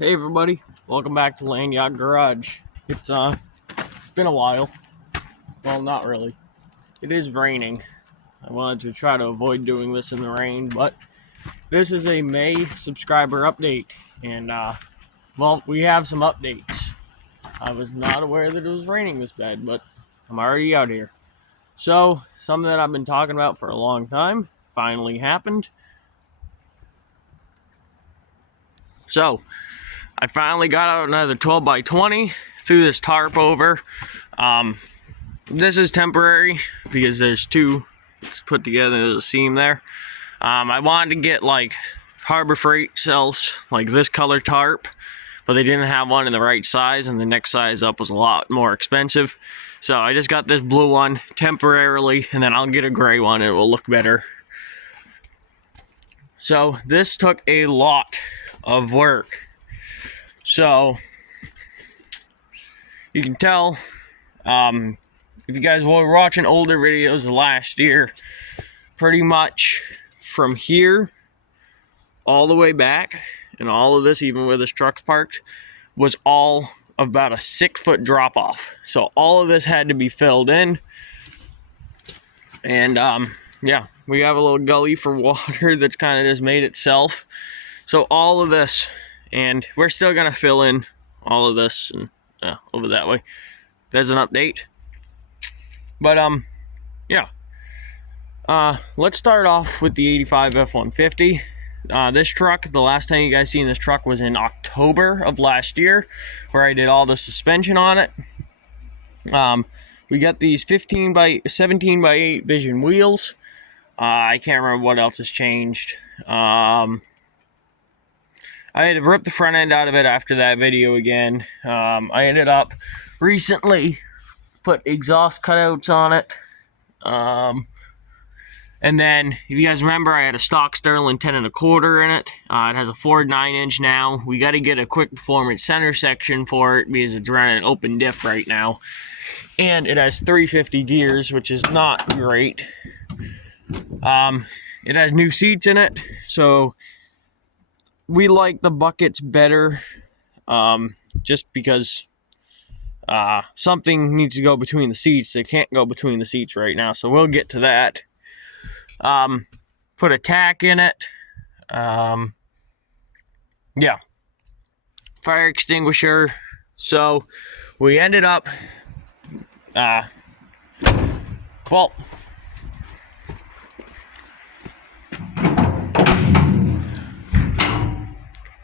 Hey everybody, welcome back to Lanyard Garage. It's been a while. Well, not really. It is raining. I wanted to try to avoid doing this in the rain, but this is a May subscriber update, and well, we have some updates. I was not aware that it was raining this bad, but I'm already out here. So, something that I've been talking about for a long time finally happened. So, I finally got out another 12 by 20, threw this tarp over. This is temporary because there's two put together, there's a seam there. I wanted to get like Harbor Freight sells like this color tarp, but they didn't have one in the right size, and the next size up was a lot more expensive. So I just got this blue one temporarily, and then I'll get a gray one and it will look better. So this took a lot of work. So you can tell, if you guys were watching older videos of last year, pretty much from here all the way back, and all of this, even where this truck's parked, was all about a 6-foot drop off. So all of this had to be filled in, and yeah, we have a little gully for water that's kind of just made itself. So all of this, and we're still gonna fill in all of this and over that way. There's an update. But yeah. Let's start off with the 85 F-150. This truck, the last time you guys seen this truck was in October of last year, where I did all the suspension on it. We got these 17 by 8 Vision wheels. I can't remember what else has changed. I had to rip the front end out of it after that video again. I ended up recently put exhaust cutouts on it. And then, if you guys remember, I had a stock Sterling 10 1/4 in it. It has a Ford 9-inch now. We got to get a quick performance center section for it because it's running an open diff right now. And it has 350 gears, which is not great. It has new seats in it, so we like the buckets better, just because something needs to go between the seats. They can't go between the seats right now, so we'll get to that. Put a tack in it. Yeah. Fire extinguisher. So we ended up, well,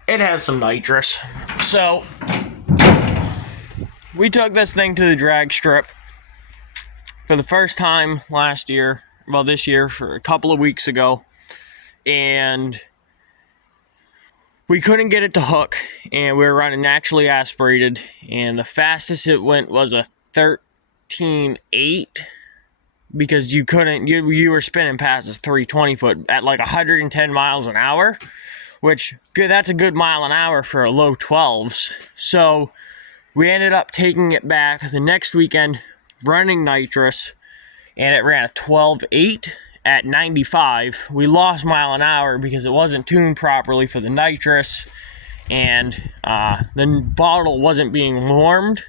it has some nitrous. So we took this thing to the drag strip for the first time last year. Well, this year, for a couple of weeks ago, and we couldn't get it to hook, and we were running naturally aspirated, and the fastest it went was a 13.8, because you couldn't, you were spinning past a 320 foot at like 110 miles an hour, which, good, that's a good mile an hour for a low 12s. So we ended up taking it back the next weekend, running nitrous, and it ran a 12.8 at 95. We lost mile an hour because it wasn't tuned properly for the nitrous, and the bottle wasn't being warmed.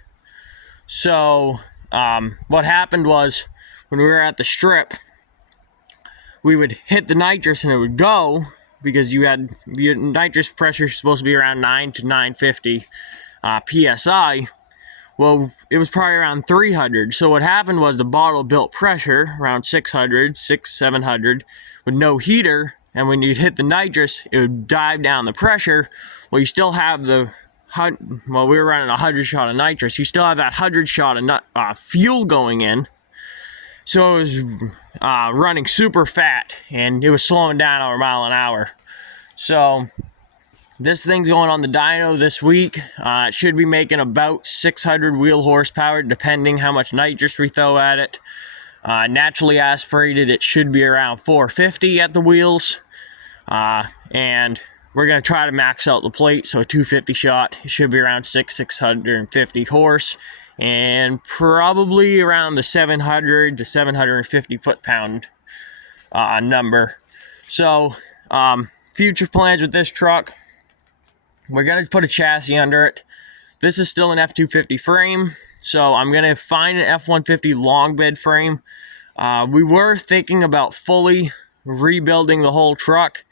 So what happened was, when we were at the strip, we would hit the nitrous and it would go, because your nitrous pressure is supposed to be around 9 to 950 psi. Well, it was probably around 300. So what happened was the bottle built pressure around 600, 700 with no heater. And when you'd hit the nitrous, it would dive down the pressure. Well, you still have we were running 100 shot of nitrous. You still have that 100 shot of fuel going in. So it was running super fat, and it was slowing down over a mile an hour. So this thing's going on the dyno this week. It should be making about 600 wheel horsepower, depending how much nitrous we throw at it. Naturally aspirated, it should be around 450 at the wheels. And we're going to try to max out the plate, so a 250 shot. It should be around 650 horse, and probably around the 700 to 750 foot-pound number. So, future plans with this truck. We're going to put a chassis under it. This is still an F-250 frame, so I'm going to find an F-150 long bed frame. We were thinking about fully rebuilding the whole truck,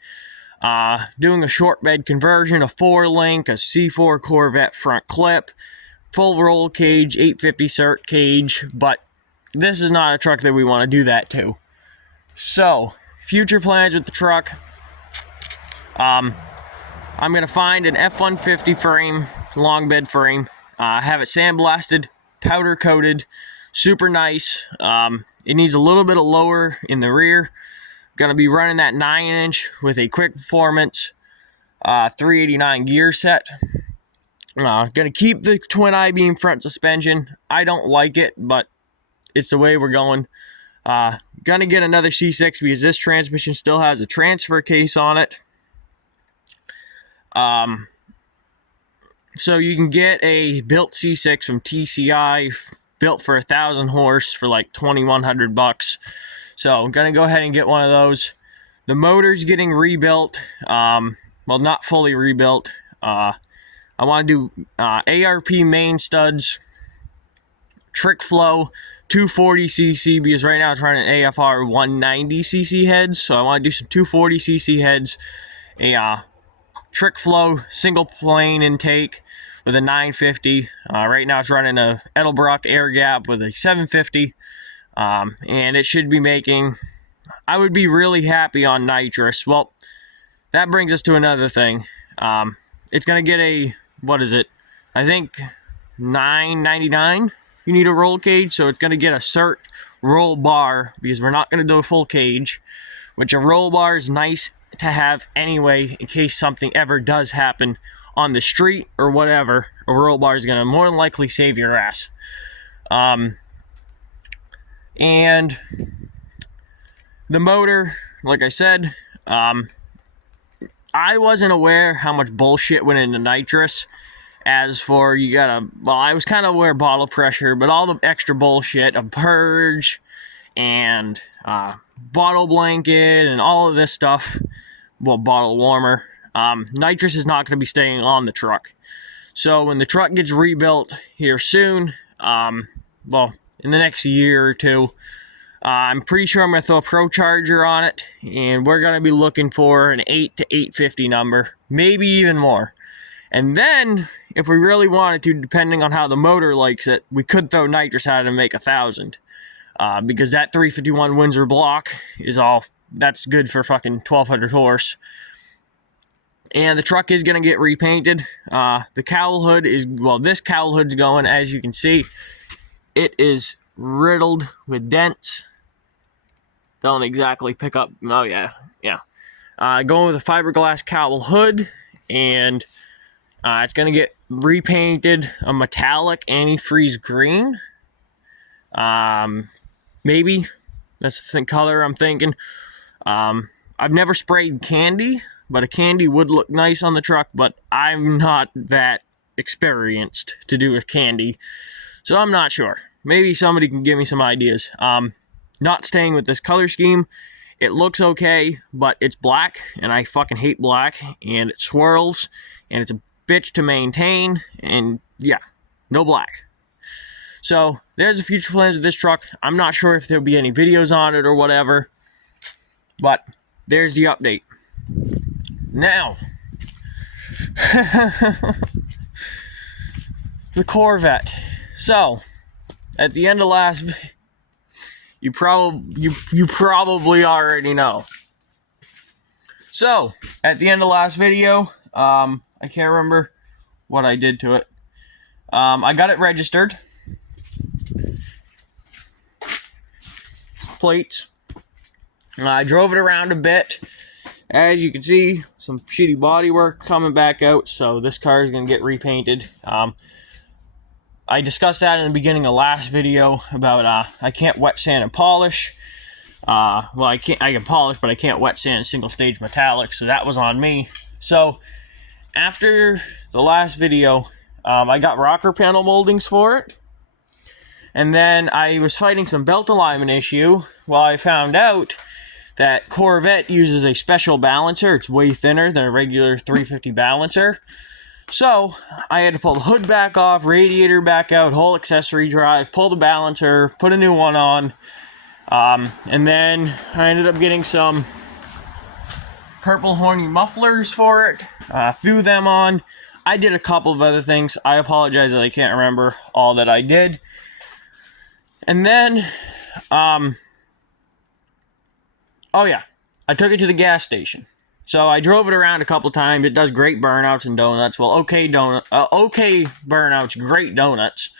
doing a short bed conversion, a 4-link, a C4 Corvette front clip, full roll cage, 850 cert cage, but this is not a truck that we want to do that to. So, future plans with the truck, I'm going to find an F-150 frame, long bed frame, have it sandblasted, powder coated, super nice. It needs a little bit of lower in the rear. Going to be running that 9-inch with a quick performance 389 gear set. Going to keep the twin I-beam front suspension. I don't like it, but it's the way we're going. Going to get another C6 because this transmission still has a transfer case on it. So you can get a built C6 from TCI, built for 1,000 horse for like $2,100. So I'm gonna go ahead and get one of those. The motor's getting rebuilt. Well, not fully rebuilt. I want to do ARP main studs, trick flow, 240cc, because right now it's running AFR 190cc heads. So I want to do some 240cc heads, a trick flow single plane intake with a 950. Right now it's running a Edelbrock air gap with a 750. And it should be making, I would be really happy on nitrous. Well, that brings us to another thing. It's going to get a, what is it? I think $9.99 you need a roll cage. So it's going to get a cert roll bar because we're not going to do a full cage, which a roll bar is nice to have anyway in case something ever does happen on the street or whatever. A roll bar is going to more than likely save your ass. And the motor, like I said, I wasn't aware how much bullshit went into nitrous. As for you gotta, well, I was kind of aware of bottle pressure, but all the extra bullshit of purge and bottle blanket and all of this stuff, well, bottle warmer, nitrous is not going to be staying on the truck. So when the truck gets rebuilt here soon, well, in the next year or two, I'm pretty sure I'm going to throw a Pro Charger on it, and we're going to be looking for an 8 to 850 number, maybe even more. And then, if we really wanted to, depending on how the motor likes it, we could throw nitrous at it and make 1,000. Because that 351 Windsor block is all, that's good for fucking 1,200 horse. And the truck is going to get repainted. The cowl hood is, well, this cowl hood's going, as you can see, it is riddled with dents. Don't exactly pick up, oh yeah. Going with a fiberglass cowl hood, and it's going to get repainted a metallic antifreeze green. Maybe that's the color I'm thinking. I've never sprayed candy, but a candy would look nice on the truck, but I'm not that experienced to do with candy, so I'm not sure. Maybe somebody can give me some ideas. Not staying with this color scheme. It looks okay, but it's black, and I fucking hate black, and it swirls, and it's a bitch to maintain, and yeah, no black. So there's the future plans of this truck. I'm not sure if there'll be any videos on it or whatever, but there's the update. Now, the Corvette. So, at the end of last, you probably already know. So, at the end of last video, I can't remember what I did to it. I got it registered. Plates. I drove it around a bit. As you can see, some shitty bodywork coming back out, so this car is going to get repainted. I discussed that in the beginning of last video about I can't wet sand and polish. Well, I can polish, but I can't wet sand single stage metallic, so that was on me. So after the last video, I got rocker panel moldings for it, and then I was fighting some belt alignment issue. Well, I found out that Corvette uses a special balancer. It's way thinner than a regular 350 balancer. So I had to pull the hood back off, radiator back out, whole accessory drive, pull the balancer, put a new one on, and then I ended up getting some purple horny mufflers for it, threw them on. I did a couple of other things. I apologize that I can't remember all that I did. And then, oh yeah, I took it to the gas station. So I drove it around a couple times. It does great burnouts and donuts. Well, okay burnouts, great donuts.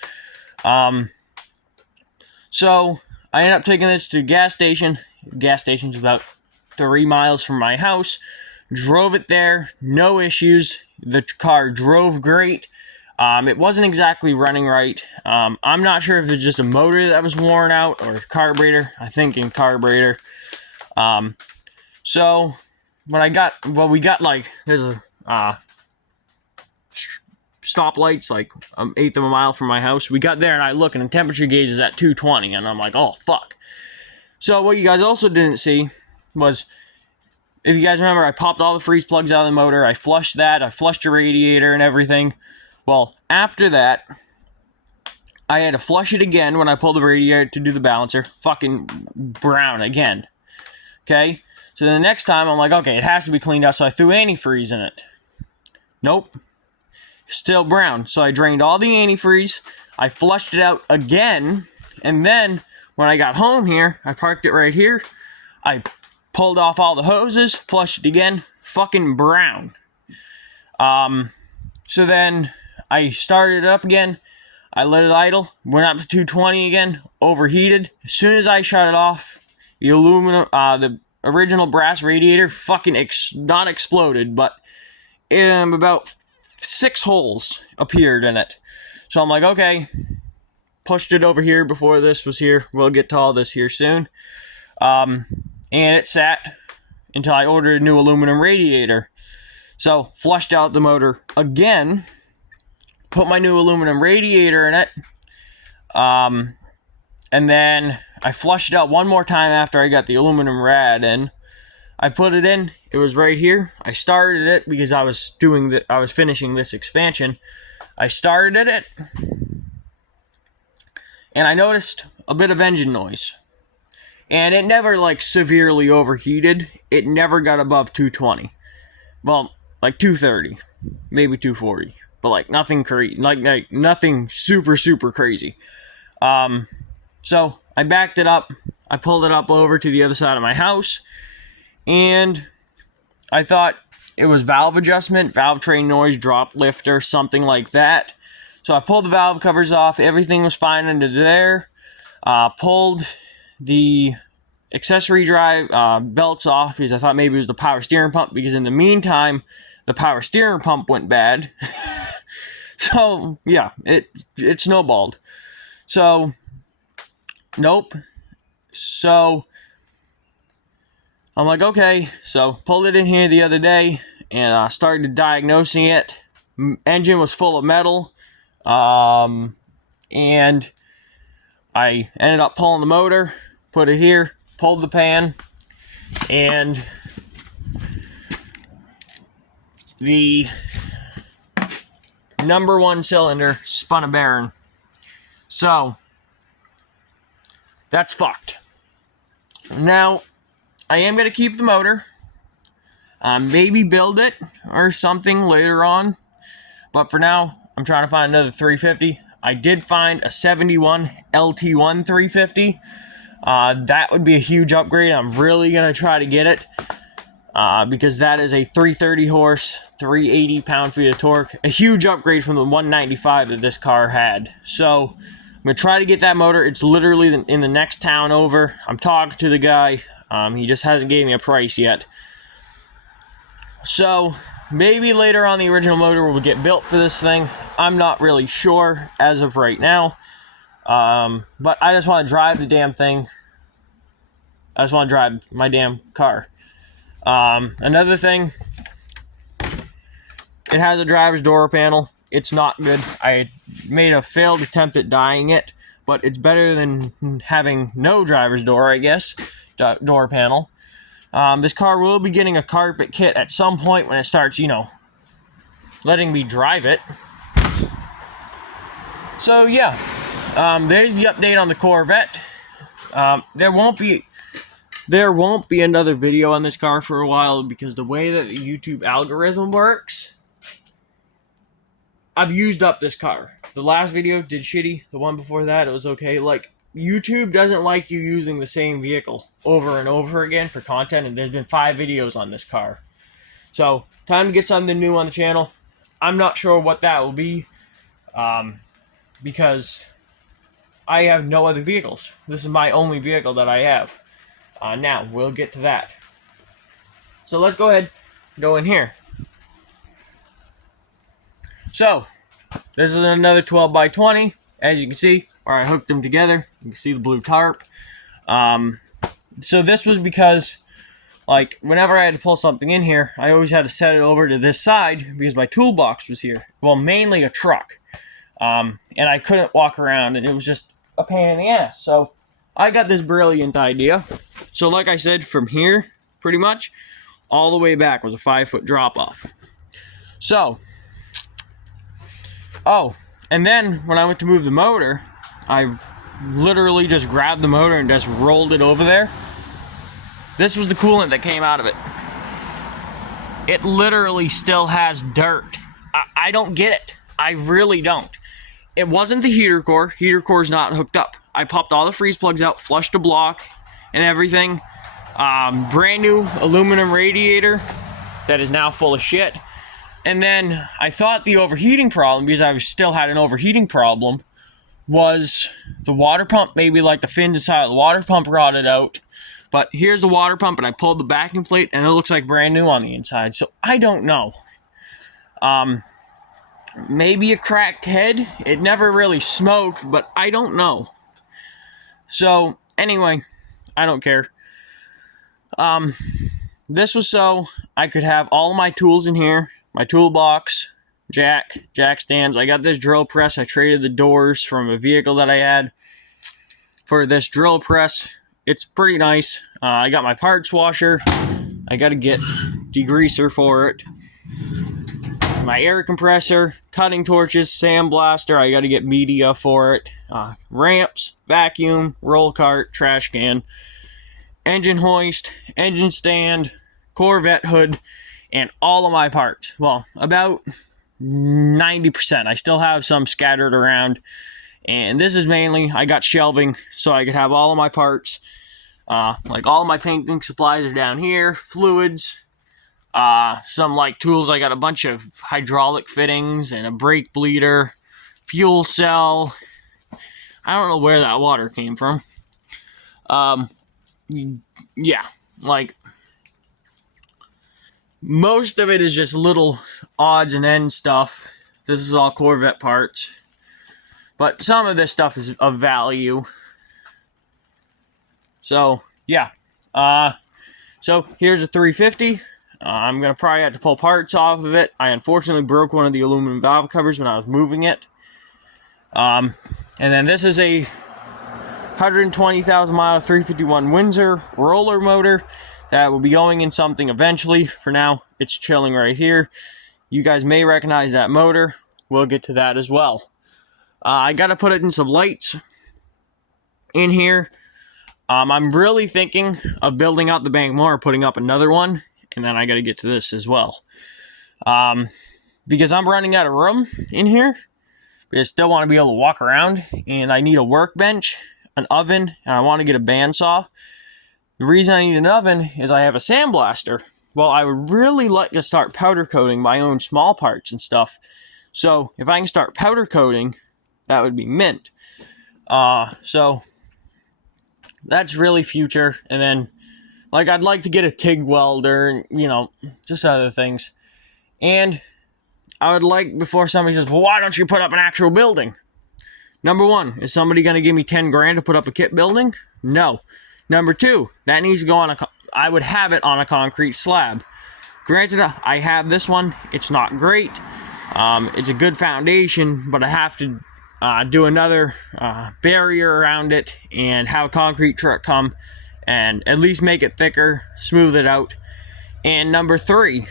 So I ended up taking this to the gas station. The gas station's about 3 miles from my house. Drove it there, no issues. The car drove great. It wasn't exactly running right. I'm not sure if it's just a motor that was worn out or a carburetor. I think in carburetor. So when we got like, there's a stoplights like an eighth of a mile from my house. We got there and I look and the temperature gauge is at 220 and I'm like, oh fuck. So what you guys also didn't see was, if you guys remember, I popped all the freeze plugs out of the motor. I flushed that. I flushed the radiator and everything. Well, after that, I had to flush it again when I pulled the radiator to do the balancer. Fucking brown again. Okay? So the next time, I'm like, okay, it has to be cleaned out, so I threw antifreeze in it. Nope. Still brown. So I drained all the antifreeze. I flushed it out again. And then, when I got home here, I parked it right here. I pulled off all the hoses, flushed it again. Fucking brown. So then I started it up again. I let it idle. Went up to 220 again. Overheated. As soon as I shut it off, the aluminum, the original brass radiator fucking not exploded, but about 6 holes appeared in it. So I'm like, okay, pushed it over here before this was here. We'll get to all this here soon. And it sat until I ordered a new aluminum radiator. So flushed out the motor again, put my new aluminum radiator in it, and then I flushed it out one more time after I got the aluminum rad in. I put it in. It was right here. I started it because I was finishing this expansion. I started it, and I noticed a bit of engine noise. And it never like severely overheated. It never got above 220. Well, like 230, maybe 240, but like nothing crazy, like nothing super crazy. So I backed it up. I pulled it up over to the other side of my house, and I thought it was valve adjustment, valve train noise, drop lifter, something like that. So I pulled the valve covers off. Everything was fine under there. Pulled the accessory drive belts off because I thought maybe it was the power steering pump, because in the meantime the power steering pump went bad. So yeah, it snowballed. So nope. So I'm like, okay. So pulled it in here the other day and started diagnosing it. Engine was full of metal, and I ended up pulling the motor, put it here, pulled the pan, and the number 1 cylinder spun a bearing. So that's fucked. Now I am going to keep the motor, maybe build it or something later on, but for now I'm trying to find another 350. I did find a 71 LT1 350. That would be a huge upgrade. I'm really going to try to get it, because that is a 330 horse, 380 pound-feet of torque. A huge upgrade from the 195 that this car had. So I'm going to try to get that motor. It's literally in the next town over. I'm talking to the guy. He just hasn't gave me a price yet. So maybe later on the original motor will get built for this thing. I'm not really sure as of right now. But I just want to drive the damn thing. I just want to drive my damn car. Another thing, it has a driver's door panel. It's not good. I made a failed attempt at dyeing it, but it's better than having no driver's door, I guess, door panel. This car will be getting a carpet kit at some point when it starts, letting me drive it. So yeah, there's the update on the Corvette. There won't be another video on this car for a while because the way that the YouTube algorithm works, I've used up this car. The last video did shitty. The one before that, it was okay. Like, YouTube doesn't like you using the same vehicle over and over again for content, and there's been 5 videos on this car. So, time to get something new on the channel. I'm not sure what that will be, because I have no other vehicles. This is my only vehicle that I have. Now, we'll get to that. So, let's go ahead and go in here. So, this is another 12x20, as you can see, where I hooked them together. You can see the blue tarp. So this was because, like, whenever I had to pull something in here, I always had to set it over to this side because my toolbox was here. Well, mainly a truck. And I couldn't walk around, and it was just a pain in the ass. So I got this brilliant idea. So like I said, from here, pretty much, all the way back was a 5-foot drop-off. So, oh, and then when I went to move the motor, I literally just grabbed the motor and just rolled it over there. This was the coolant that came out of it. It literally still has dirt. I don't get it. I really don't. It wasn't the heater core. Heater core's not hooked up. I popped all the freeze plugs out, flushed the block and everything. Brand new aluminum radiator that is now full of shit. And then I thought the overheating problem, because I still had an overheating problem, was the water pump. Maybe like the fins inside of the water pump rotted out. But here's the water pump, and I pulled the backing plate, and it looks like brand new on the inside. So I don't know. Maybe a cracked head. It never really smoked, but I don't know. So anyway, I don't care. This was so I could have all my tools in here. My toolbox, jack stands. I got this drill press. I traded the doors from a vehicle that I had for this drill press. It's pretty nice. I got my parts washer. I got to get degreaser for it. My air compressor, cutting torches, sandblaster. I got to get media for it. Ramps, vacuum, roll cart, trash can, engine hoist, engine stand, Corvette hood, and all of my parts. Well, about 90%. I still have some scattered around. And this is mainly, I got shelving so I could have all of my parts. Like all of my painting supplies are down here. Fluids. Some like tools. I got a bunch of hydraulic fittings and a brake bleeder. Fuel cell. I don't know where that water came from. Yeah, like most of it is just little odds and ends stuff. This is all Corvette parts. But some of this stuff is of value. So, yeah. So, here's a 350. I'm going to probably have to pull parts off of it. I unfortunately broke one of the aluminum valve covers when I was moving it. And then this is a 120,000 mile 351 Windsor roller motor that will be going in something eventually. For now, it's chilling right here. You guys may recognize that motor. We'll get to that as well. I got to put it in some lights in here. I'm really thinking of building out the bank more, putting up another one, and then I got to get to this as well. Because I'm running out of room in here, but I still want to be able to walk around, and I need a workbench, an oven, and I want to get a bandsaw. The reason I need an oven is I have a sandblaster. Well, I would really like to start powder coating my own small parts and stuff. So if I can start powder coating, that would be mint. So that's really future. And then, like, I'd like to get a TIG welder and, you know, just other things. And I would like, before somebody says, well, why don't you put up an actual building? Number one, is somebody going to give me 10 grand to put up a kit building? No. Number two, that needs to go on I would have it on a concrete slab. Granted, I have this one. It's not great. It's a good foundation, but I have to do another barrier around it and have a concrete truck come and at least make it thicker, smooth it out. And number three,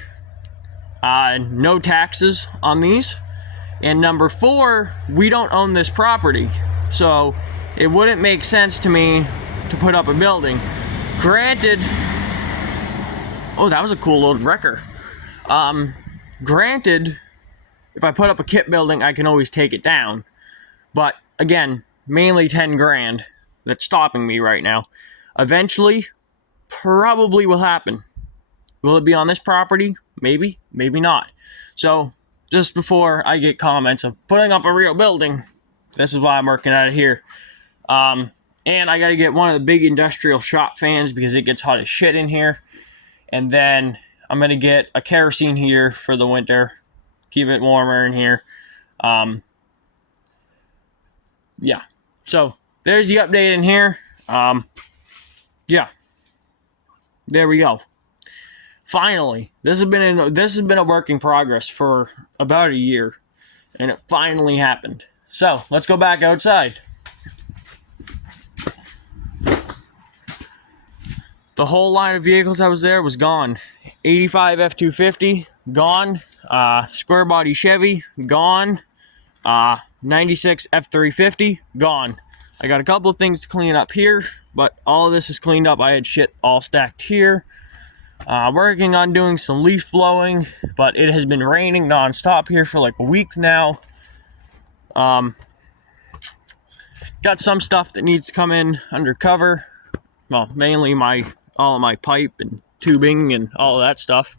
no taxes on these. And number 4, we don't own this property. So it wouldn't make sense to me to put up a building. Granted, oh, that was a cool little wrecker. Granted, if I put up a kit building, I can always take it down. But again, mainly 10 grand that's stopping me right now. Eventually, probably will happen. Will it be on this property? Maybe, maybe not. So, just before I get comments of putting up a real building, this is why I'm working at it here. And I gotta get one of the big industrial shop fans because it gets hot as shit in here. And then I'm gonna get a kerosene heater for the winter. Keep it warmer in here. Yeah. So there's the update in here. Yeah. There we go. Finally, this has been a work in progress for about a year, and it finally happened. So let's go back outside. The whole line of vehicles that was there was gone. 85 F250 gone. Square body Chevy gone. 96 F350 gone. I got a couple of things to clean up here, but all of this is cleaned up. I had shit all stacked here. Working on doing some leaf blowing, but it has been raining non-stop here for like a week now. Got some stuff that needs to come in undercover. Well, mainly all of my pipe and tubing and all of that stuff.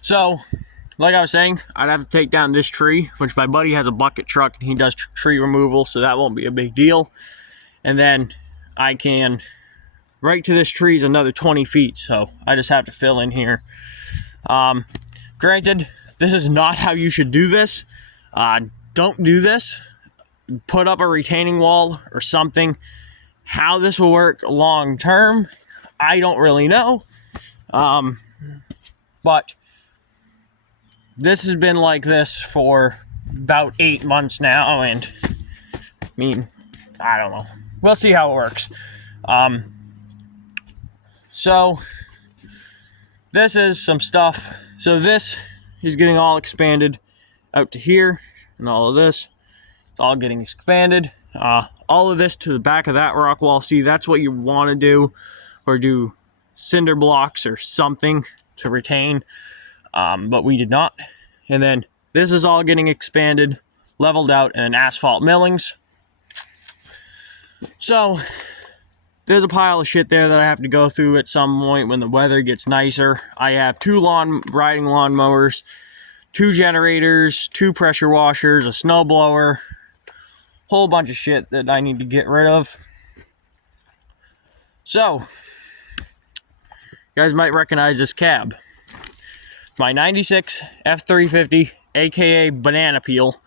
So, like I was saying, I'd have to take down this tree, which my buddy has a bucket truck and he does tree removal, so that won't be a big deal. And then I can, right to this tree is another 20 feet, so I just have to fill in here. Granted, this is not how you should do this. Don't do this. Put up a retaining wall or something. How this will work long term, I don't really know. But this has been like this for about 8 months now, and I mean, I don't know. We'll see how it works. So this is some stuff. So this is getting all expanded out to here, and all of this. It's all getting expanded. All of this to the back of that rock wall. See, that's what you want to do, or do cinder blocks or something to retain. But we did not. And then this is all getting expanded, leveled out, and asphalt millings. So there's a pile of shit there that I have to go through at some point when the weather gets nicer. I have 2 riding lawn mowers, 2 generators, 2 pressure washers, a snow blower, whole bunch of shit that I need to get rid of. So, you guys might recognize this cab. My 96 F350, aka Banana Peel,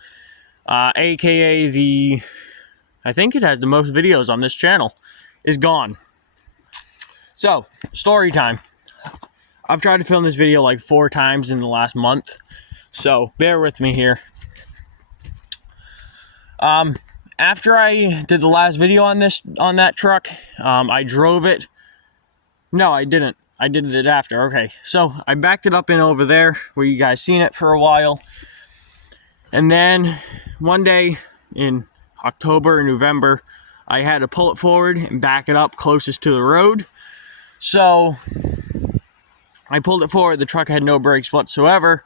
aka I think it has the most videos on this channel, is gone. So, story time. I've tried to film this video like 4 times in the last month, so bear with me here. After I did the last video on that truck, I drove it. No, I didn't. I did it after. Okay, so I backed it up in over there where you guys seen it for a while. And then one day in October or November, I had to pull it forward and back it up closest to the road. So I pulled it forward. The truck had no brakes whatsoever.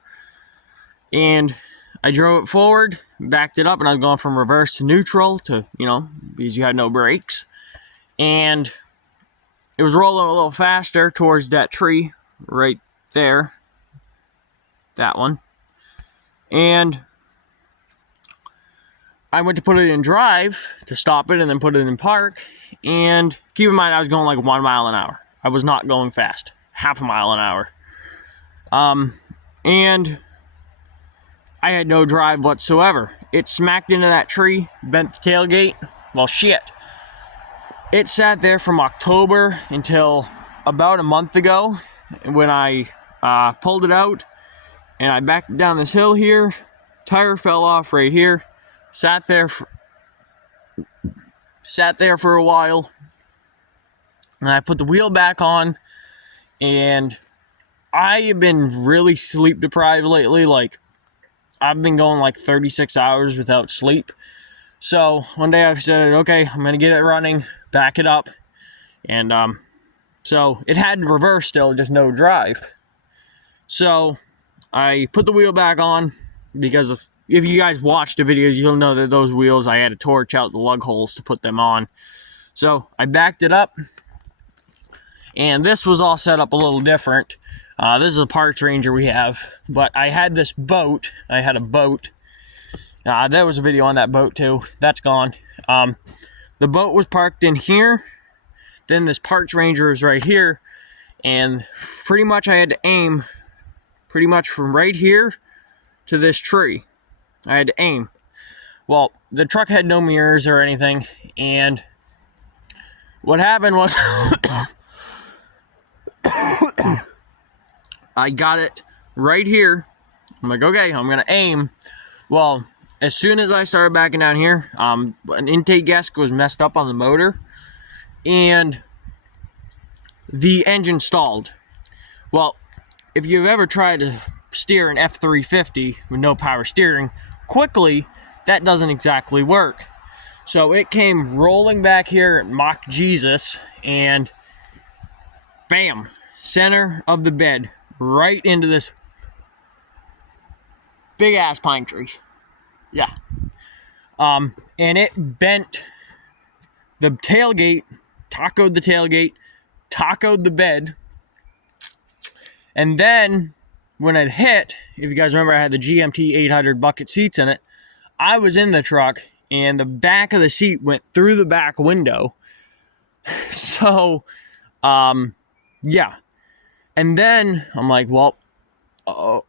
And I drove it forward, backed it up, and I was going from reverse to neutral to, because you had no brakes. And it was rolling a little faster towards that tree right there. That one. And I went to put it in drive to stop it and then put it in park. And keep in mind, I was going like 1 mile an hour. I was not going fast. Half a mile an hour. And I had no drive whatsoever. It smacked into that tree, bent the tailgate. Well, shit. It sat there from October until about a month ago when I pulled it out and I backed down this hill here. Tire fell off right here. Sat there for a while. And I put the wheel back on And I have been really sleep deprived lately. Like, I've been going like 36 hours without sleep. So one day I said, okay, I'm gonna get it running, back it up, and so it had reverse still, just no drive. So I put the wheel back on because if you guys watched the videos, you'll know that those wheels, I had to torch out the lug holes to put them on. So I backed it up, and this was all set up a little different. This is a parts ranger we have, but I had this boat. I had a boat. There was a video on that boat too. That's gone. The boat was parked in here. Then this parts ranger is right here. And pretty much I had to aim pretty much from right here to this tree. I had to aim. Well, the truck had no mirrors or anything. And what happened was I got it right here. I'm like, okay, I'm gonna aim. Well, as soon as I started backing down here, an intake gasket was messed up on the motor, and the engine stalled. Well, if you've ever tried to steer an F350 with no power steering quickly, that doesn't exactly work. So it came rolling back here at Mach Jesus, and bam, center of the bed, right into this big ass pine tree. Yeah. And it bent the tailgate, tacoed the tailgate, tacoed the bed. And then when it hit, if you guys remember, I had the GMT 800 bucket seats in it. I was in the truck, and the back of the seat went through the back window. So, yeah. And then I'm like, well,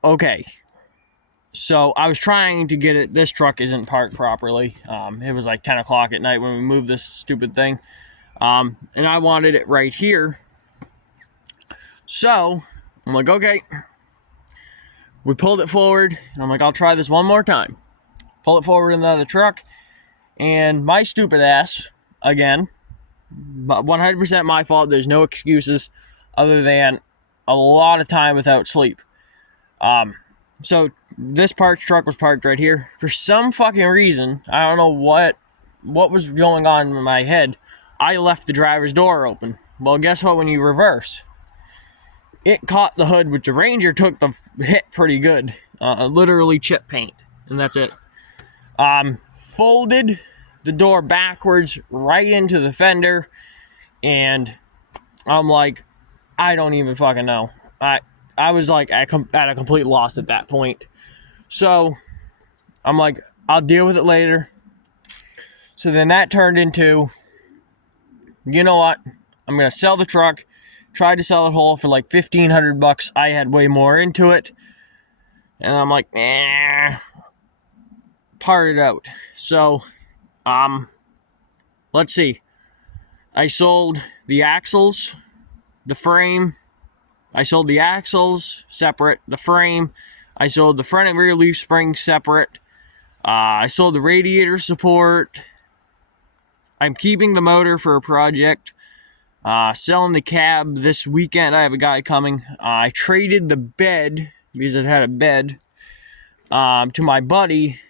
okay. So I was trying to get it. This truck isn't parked properly. It was like 10 o'clock at night when we moved this stupid thing. And I wanted it right here. So I'm like, okay. We pulled it forward. And I'm like, I'll try this one more time. Pull it forward into the truck. And my stupid ass, again, but 100% my fault. There's no excuses other than a lot of time without sleep. So this parts truck was parked right here. For some fucking reason, I don't know what was going on in my head, I left the driver's door open. Well, guess what? When you reverse, it caught the hood, which the Ranger took the hit pretty good. Literally chip paint, and that's it. Folded the door backwards right into the fender, and I'm like, I don't even fucking know. I was like at a complete loss at that point. So I'm like, I'll deal with it later. So then that turned into, you know what? I'm going to sell the truck. Tried to sell it whole for like $1,500. I had way more into it. And I'm like, part it out. So, let's see. I sold the axles, the frame. I sold the axles separate, the frame. I sold the front and rear leaf springs separate. I sold the radiator support. I'm keeping the motor for a project. Selling the cab this weekend. I have a guy coming. I traded the bed, because it had a bed, to my buddy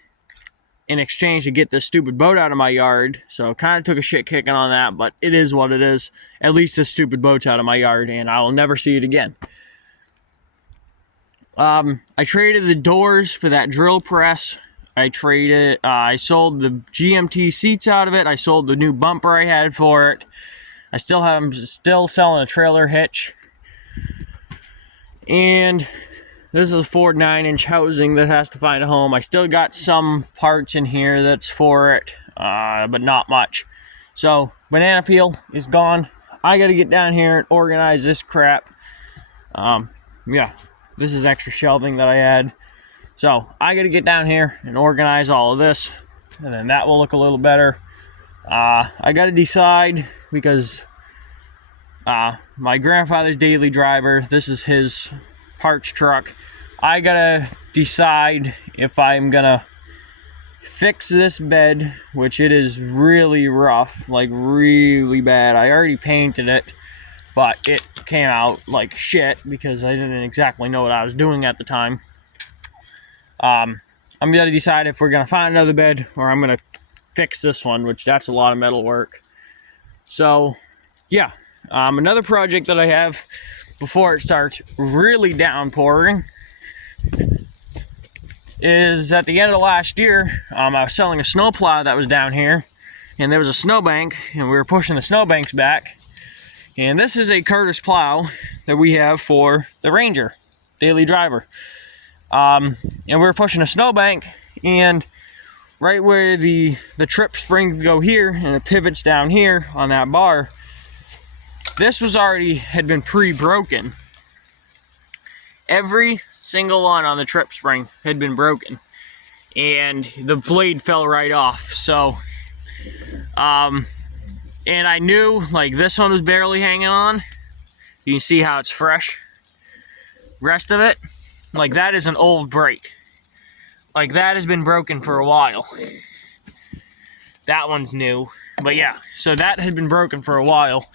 in exchange to get this stupid boat out of my yard. So kind of took a shit kicking on that, but it is what it is. At least this stupid boat's out of my yard, and I will never see it again. I traded the doors for that drill press. I sold the GMT seats out of it. I sold the new bumper I had for it. I'm still selling a trailer hitch. And this is a Ford 9-inch housing that has to find a home. I still got some parts in here that's for it, but not much. So, banana peel is gone. I gotta get down here and organize this crap. Yeah, this is extra shelving that I had. So, I gotta get down here and organize all of this, and then that will look a little better. I gotta decide, because my grandfather's daily driver, this is his parts truck. I gotta decide if I'm gonna fix this bed, which it is really rough, like really bad. I already painted it. but it came out like shit because I didn't exactly know what I was doing at the time. I'm gonna decide if we're gonna find another bed or I'm gonna fix this one, which that's a lot of metal work. So yeah, another project that I have before it starts really downpouring is at the end of last year. I was selling a snowplow that was down here, and there was a snowbank, and we were pushing the snowbanks back. And this is a Curtis plow that we have for the Ranger daily driver. And we were pushing a snowbank, and right where the trip spring go here and it pivots down here on that bar, this was had been pre-broken. Every single one on the trip spring had been broken, and the blade fell right off. So and I knew, like, this one was barely hanging on. You can see how it's fresh. Rest of it, like, that is an old brake. Like, that has been broken for a while. That one's new. But yeah, so that had been broken for a while.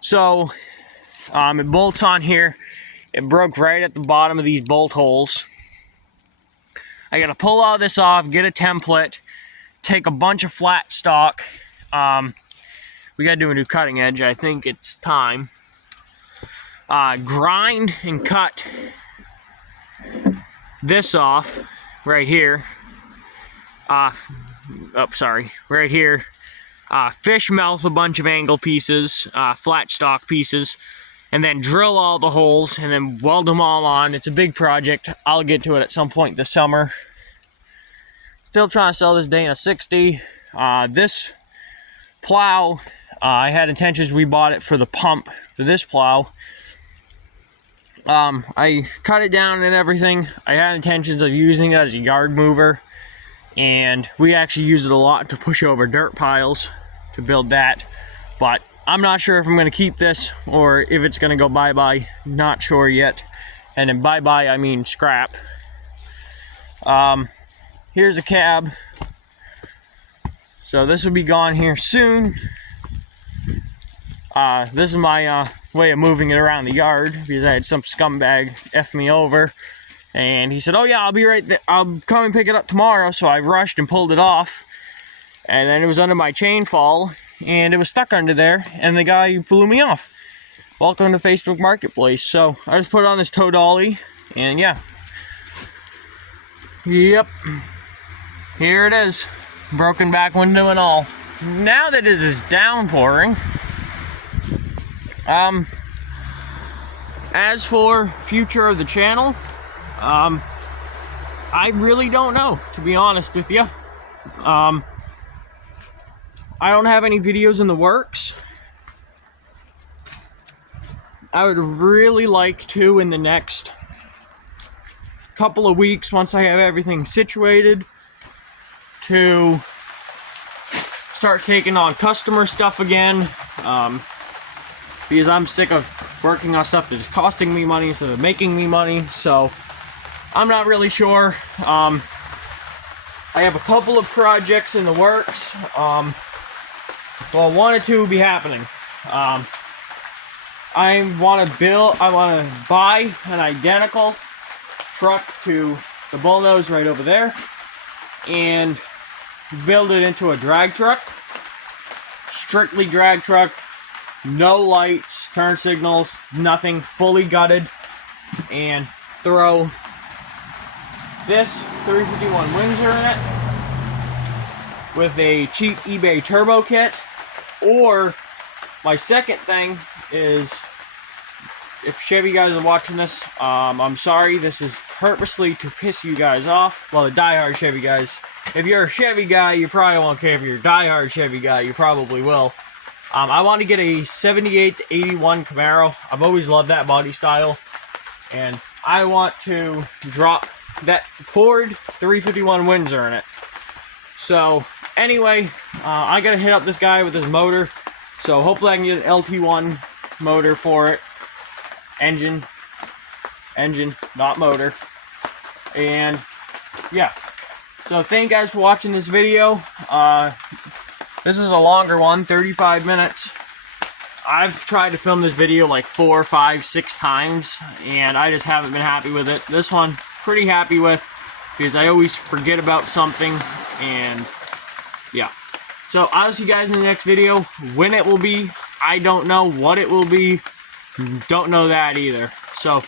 So it bolts on here. It broke right at the bottom of these bolt holes. I gotta pull all this off, get a template, take a bunch of flat stock. We gotta do a new cutting edge. I think it's time. Grind and cut this off right here. Right here. Fish mouth a bunch of angle pieces, flat stock pieces, and then drill all the holes and then weld them all on. It's a big project. I'll get to it at some point this summer. Still trying to sell this Dana 60. This plow, I had intentions, we bought it for the pump for this plow. I cut it down and everything. I had intentions of using it as a yard mover, and we actually used it a lot to push over dirt piles to build that. But I'm not sure if I'm going to keep this or if it's going to go bye-bye. Not sure yet. And in bye-bye, I mean scrap. Here's a cab. So this will be gone here soon. This is my way of moving it around the yard, because I had some scumbag F me over. And he said, oh yeah, I'll be right there. I'll come and pick it up tomorrow. So I rushed and pulled it off. And then it was under my chain fall, and it was stuck under there, and the guy blew me off. Welcome to Facebook Marketplace. So I just put it on this tow dolly, and yeah. Yep. Here it is. Broken back window and all. Now that it is downpouring, as for future of the channel, I really don't know, to be honest with you. I don't have any videos in the works. I would really like to, in the next couple of weeks, once I have everything situated, to start taking on customer stuff again, because I'm sick of working on stuff that is costing me money instead of making me money. So I'm not really sure. I have a couple of projects in the works. Well, one or two will be happening. I want to buy an identical truck to the Bullnose right over there and build it into a drag truck. Strictly drag truck, no lights, turn signals, nothing, fully gutted, and throw this 351 Windsor in it with a cheap eBay turbo kit. Or my second thing is, if Chevy guys are watching this, I'm sorry, this is purposely to piss you guys off. Well, the diehard Chevy guys. If you're a Chevy guy, you probably won't care. If you're a diehard Chevy guy, you probably will. I want to get a 78 to 81 Camaro. I've always loved that body style. And I want to drop that Ford 351 Windsor in it. So, anyway, I gotta hit up this guy with his motor. So hopefully I can get an LT1 motor for it. Engine, not motor. And yeah. So thank you guys for watching this video. This is a longer one, 35 minutes. I've tried to film this video like 4, 5, 6 times, and I just haven't been happy with it. This one, pretty happy with, because I always forget about something, and yeah. So I'll see you guys in the next video. When it will be, I don't know. What it will be, don't know that either. So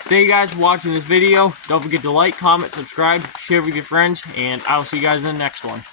thank you guys for watching this video. Don't forget to like, comment, subscribe, share with your friends, and I will see you guys in the next one.